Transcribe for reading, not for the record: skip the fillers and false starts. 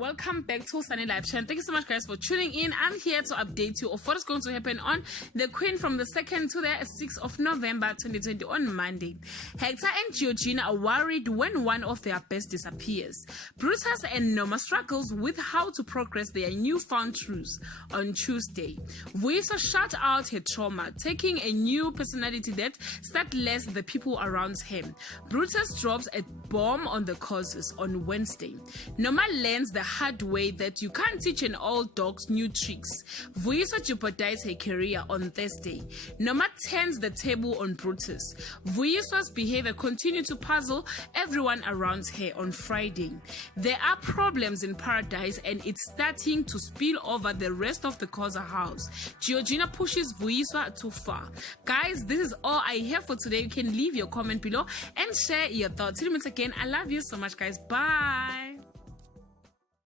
welcome back to Sunny Live Chat. Thank you so much, guys, for tuning in. I'm here to update you of what is going to happen on The Queen from the 2nd to the 6th of November 2020 on Monday. Hector and Georgina are worried when one of their best disappears. Brutus and Norma struggles with how to progress their newfound truths on Tuesday. Vuyiso shut out her trauma, taking a new personality that startles the people around him. Brutus drops a bomb on the causes on Wednesday. Norma learns the hard way that you can't teach an old dog new tricks. Vuyiso jeopardizes her career on Thursday. Norma turns the table on Brutus. Vuyiso's behavior continues to puzzle everyone around her on Friday. There are problems in paradise and it's starting to spill over the rest of the Koza house. Georgina pushes Vuyiso too far. Guys, this is all I have for today. You can leave your comment below and share your thoughts. Till we meet again, I love you so much, guys. Bye.